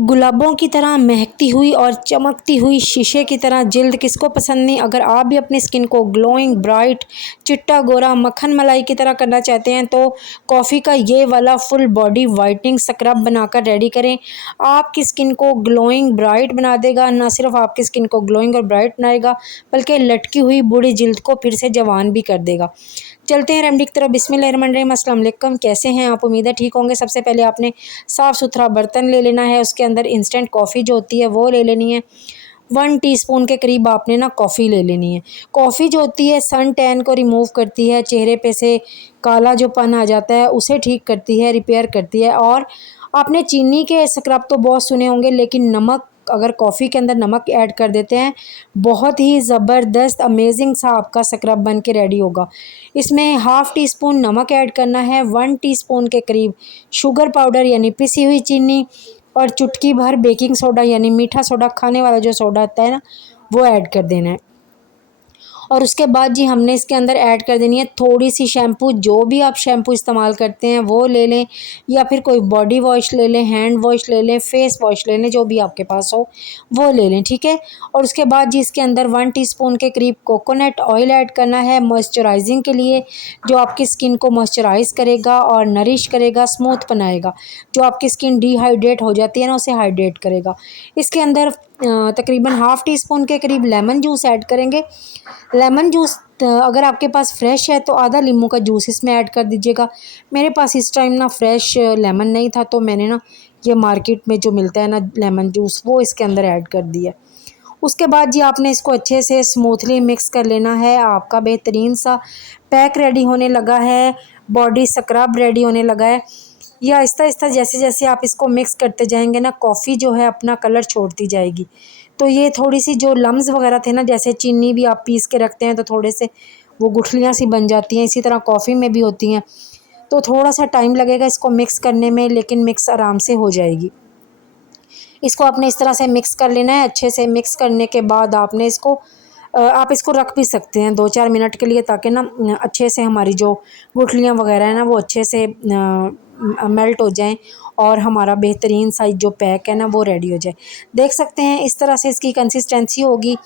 गुलाबों की तरह महकती हुई और चमकती हुई शीशे की तरह जिल्द किसको पसंद नहीं। अगर आप भी अपनी स्किन को ग्लोइंग, ब्राइट, चिट्टा गोरा, मक्खन मलाई की तरह करना चाहते हैं तो कॉफ़ी का ये वाला फुल बॉडी वाइटनिंग स्क्रब बनाकर रेडी करें। आपकी स्किन को ग्लोइंग, ब्राइट बना देगा। ना सिर्फ आपकी स्किन को ग्लोइंग और ब्राइट बनाएगा बल्कि लटकी हुई बूढ़ी जिल्द को फिर से जवान भी कर देगा। चलते हैं रेमेडी की तरफ। बिस्मिल्लाहिर्रहमानिर्रहीम। अस्सलाम वालेकुम। कैसे हैं आप? उम्मीद है ठीक होंगे। सबसे पहले आपने साफ़ सुथरा बर्तन ले लेना है। उसके अंदर इंस्टेंट कॉफ़ी जो होती है वो ले लेनी है। 1 टीस्पून के करीब आपने ना कॉफ़ी ले लेनी है। कॉफ़ी जो होती है सन टैन को रिमूव करती है, चेहरे पे से काला जो पन आ जाता है उसे ठीक करती है, रिपेयर करती है। और आपने चीनी के स्क्रब तो बहुत सुने होंगे, लेकिन नमक, अगर कॉफ़ी के अंदर नमक ऐड कर देते हैं, बहुत ही ज़बरदस्त अमेजिंग सा आपका स्क्रब बन के रेडी होगा। इसमें हाफ़ टी स्पून नमक ऐड करना है, 1 टीस्पून के करीब शुगर पाउडर यानी पिसी हुई चीनी, और चुटकी भर बेकिंग सोडा यानी मीठा सोडा, खाने वाला जो सोडा होता है ना, वो ऐड कर देना है। और उसके बाद जी हमने इसके अंदर ऐड कर देनी है थोड़ी सी शैम्पू। जो भी आप शैम्पू इस्तेमाल करते हैं वो ले लें, या फिर कोई बॉडी वॉश ले लें, हैंड वॉश ले लें, फेस वॉश ले लें, जो भी आपके पास हो वो ले लें, ठीक है। और उसके बाद जी इसके अंदर 1 टीस्पून के करीब कोकोनट ऑयल ऐड करना है मॉइस्चराइजिंग के लिए, जो आपकी स्किन को मॉइस्चराइज़ करेगा और नरिश करेगा, स्मूथ बनाएगा। जो आपकी स्किन डिहाइड्रेट हो जाती है ना, उसे हाइड्रेट करेगा। इसके अंदर तकरीबन हाफ़ टी स्पून के करीब लेमन जूस ऐड करेंगे। लेमन जूस अगर आपके पास फ्रेश है तो आधा नींबू का जूस इसमें ऐड कर दीजिएगा। मेरे पास इस टाइम ना फ्रेश लेमन नहीं था, तो मैंने ना ये मार्केट में जो मिलता है ना लेमन जूस, वो इसके अंदर ऐड कर दिया। उसके बाद जी आपने इसको अच्छे से स्मूथली मिक्स कर लेना है। आपका बेहतरीन सा पैक रेडी होने लगा है, बॉडी स्क्रब रेडी होने लगा है। ये आहिस्ता आहिस्ता जैसे जैसे आप इसको मिक्स करते जाएंगे ना, कॉफ़ी जो है अपना कलर छोड़ती जाएगी। तो ये थोड़ी सी जो लम्स वगैरह थे ना, जैसे चीनी भी आप पीस के रखते हैं तो थोड़े से वो गुठलियाँ सी बन जाती हैं, इसी तरह कॉफ़ी में भी होती हैं। तो थोड़ा सा टाइम लगेगा इसको मिक्स करने में, लेकिन मिक्स आराम से हो जाएगी। इसको आपने इस तरह से मिक्स कर लेना है। अच्छे से मिक्स करने के बाद आपने इसको आप इसको रख भी सकते हैं 2-4 मिनट के लिए, ताकि ना अच्छे से हमारी जो गुठलियाँ वगैरह हैं ना वो अच्छे से मेल्ट हो जाएं और हमारा बेहतरीन सा जो पैक है ना वो रेडी हो जाए। देख सकते हैं इस तरह से इसकी कंसिस्टेंसी होगी।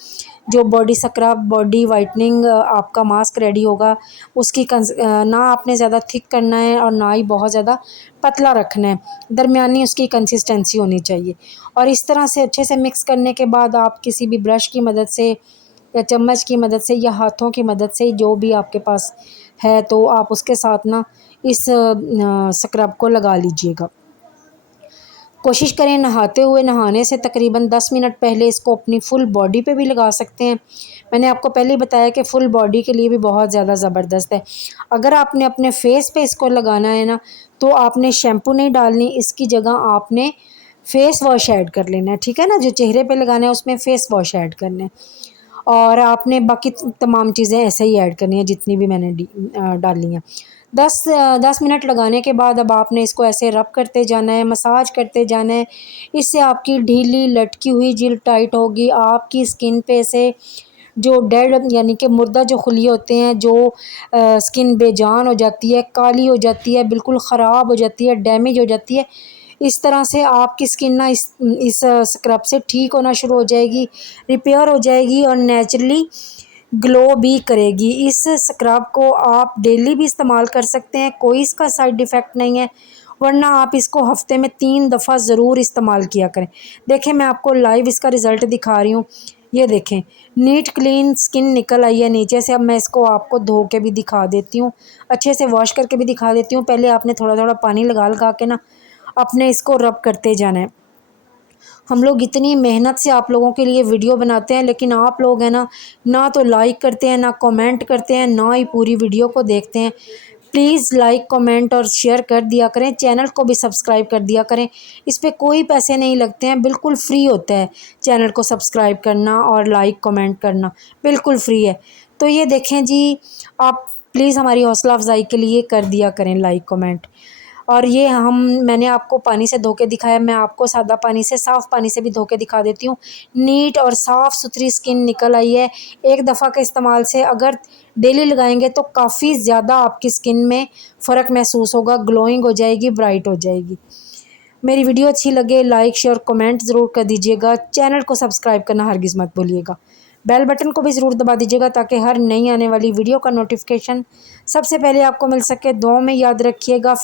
जो बॉडी स्क्रब, बॉडी वाइटनिंग आपका मास्क रेडी होगा, उसकी ना आपने ज़्यादा थिक करना है और ना ही बहुत ज़्यादा पतला रखना है, दरमियानी उसकी कंसिस्टेंसी होनी चाहिए। और इस तरह से अच्छे से मिक्स करने के बाद आप किसी भी ब्रश की मदद से या चम्मच की मदद से या हाथों की मदद से, जो भी आपके पास है, तो आप उसके साथ ना इस स्क्रब को लगा लीजिएगा। कोशिश करें नहाते हुए, नहाने से तकरीबन 10 मिनट पहले इसको अपनी फुल बॉडी पे भी लगा सकते हैं। मैंने आपको पहले ही बताया कि फुल बॉडी के लिए भी बहुत ज़्यादा ज़बरदस्त है। अगर आपने अपने फेस पे इसको लगाना है ना, तो आपने शैम्पू नहीं डालनी, इसकी जगह आपने फेस वॉश ऐड कर लेना है, ठीक है ना। जो चेहरे पे लगाना है उसमें फेस वॉश ऐड करना है, और आपने बाकी तमाम चीज़ें ऐसे ही ऐड करनी है जितनी भी मैंने डाली हैं। 10 मिनट लगाने के बाद अब आपने इसको ऐसे रब करते जाना है, मसाज करते जाना है। इससे आपकी ढीली लटकी हुई जिल्द टाइट होगी। आपकी स्किन पे से जो डेड यानी कि मुर्दा जो खुलिये होते हैं, जो स्किन बेजान हो जाती है, काली हो जाती है, बिल्कुल ख़राब हो जाती है, डैमेज हो जाती है, इस तरह से आपकी स्किन ना इस स्क्रब से ठीक होना शुरू हो जाएगी, रिपेयर हो जाएगी और नेचुरली ग्लो भी करेगी। इस स्क्रब को आप डेली भी इस्तेमाल कर सकते हैं, कोई इसका साइड इफ़ेक्ट नहीं है। वरना आप इसको हफ़्ते में 3 दफ़ा ज़रूर इस्तेमाल किया करें। देखें, मैं आपको लाइव इसका रिज़ल्ट दिखा रही हूँ। ये देखें, नीट क्लीन स्किन निकल आई है नीचे से। अब मैं इसको आपको धो के भी दिखा देती हूँ, अच्छे से वॉश करके भी दिखा देती हूँ। पहले आपने थोड़ा थोड़ा पानी लगा लगा के ना अपने इसको रब करते जाना है। हम लोग इतनी मेहनत से आप लोगों के लिए वीडियो बनाते हैं, लेकिन आप लोग हैं ना तो लाइक करते हैं, ना कमेंट करते हैं, ना ही पूरी वीडियो को देखते हैं। प्लीज़ लाइक, कमेंट और शेयर कर दिया करें। चैनल को भी सब्सक्राइब कर दिया करें। इस पे कोई पैसे नहीं लगते हैं, बिल्कुल फ्री होता है चैनल को सब्सक्राइब करना और लाइक कमेंट करना, बिल्कुल फ्री है। तो ये देखें जी, आप प्लीज़ हमारी हौसला अफजाई के लिए कर दिया करें लाइक कमेंट। और ये मैंने आपको पानी से धो के दिखाया, मैं आपको सादा पानी से, साफ़ पानी से भी धो के दिखा देती हूँ। नीट और साफ़ सुथरी स्किन निकल आई है। एक दफ़ा के इस्तेमाल से अगर डेली लगाएंगे तो काफ़ी ज़्यादा आपकी स्किन में फ़र्क महसूस होगा, ग्लोइंग हो जाएगी, ब्राइट हो जाएगी। मेरी वीडियो अच्छी लगे लाइक शेयर कमेंट ज़रूर कर दीजिएगा। चैनल को सब्सक्राइब करना हरगिज़ मत भूलिएगा। बेल बटन को भी ज़रूर दबा दीजिएगा ताकि हर नई आने वाली वीडियो का नोटिफिकेशन सबसे पहले आपको मिल सके। दुआ में याद रखिएगा।